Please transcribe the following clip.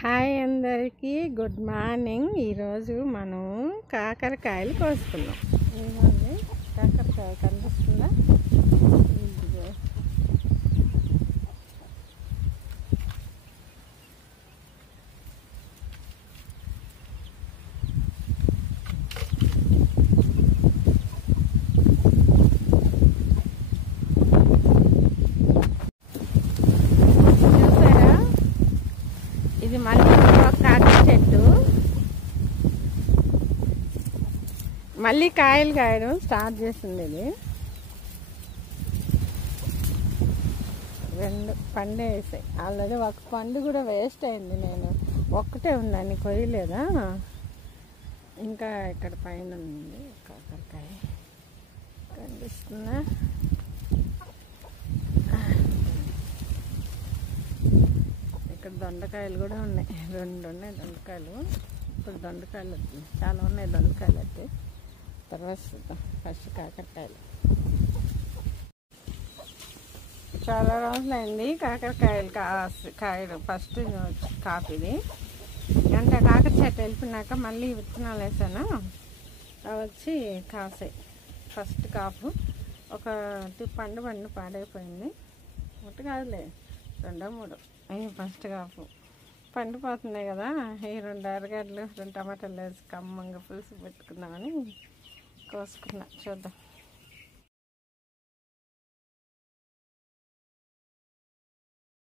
Hi అందరికీ good morning. ఈరోజు మనం కాకరకాయలు కోసుకున్నాం. ఏమండి కాకరకాయ కనిపిస్తుందా? ఇదిగో చూసారా, ఇది మళ్ళీ ఒక కాకర చెట్టు. మళ్ళీ కాయలు కాయడం స్టార్ట్ చేసింది. ఇది రెండు పండే వేసాయి ఆల్రెడీ. ఒక పండు కూడా వేస్ట్ అయింది. నేను ఒక్కటే ఉందని కొయ్యలేదా. ఇంకా ఇక్కడ పైన ఉంది కాకరకాయ కనిపిస్తుందా? ఇక్కడ దొండకాయలు కూడా ఉన్నాయి. రెండు ఉన్నాయి దొండకాయలు. ఇప్పుడు దొండకాయలు చాలా ఉన్నాయి. దొండకాయలు అయితే తర్వాత చూద్దాం. ఫస్ట్ కాకరకాయలు. చాలా రోజులైంది కాకరకాయలు కాయలు. ఫస్ట్ కాపుది అంటే కాకర చెట్టు వెళ్ళిపోయినాక మళ్ళీ విత్తనాలు వేసాను. అవి వచ్చి కాసాయి. ఫస్ట్ కాపు ఒక పండు పాడైపోయింది. ఒకటి కాదులే, రెండో మూడో అయ్యి ఫస్ట్ కాపు. పండిపోతున్నాయి కదా, ఈ 2 ఎర్రగడ్డలు 2 టమాటాలు వేసి కమ్మంగా పులుసు పెట్టుకుందామని కోసుకున్నా. చూద్దాం.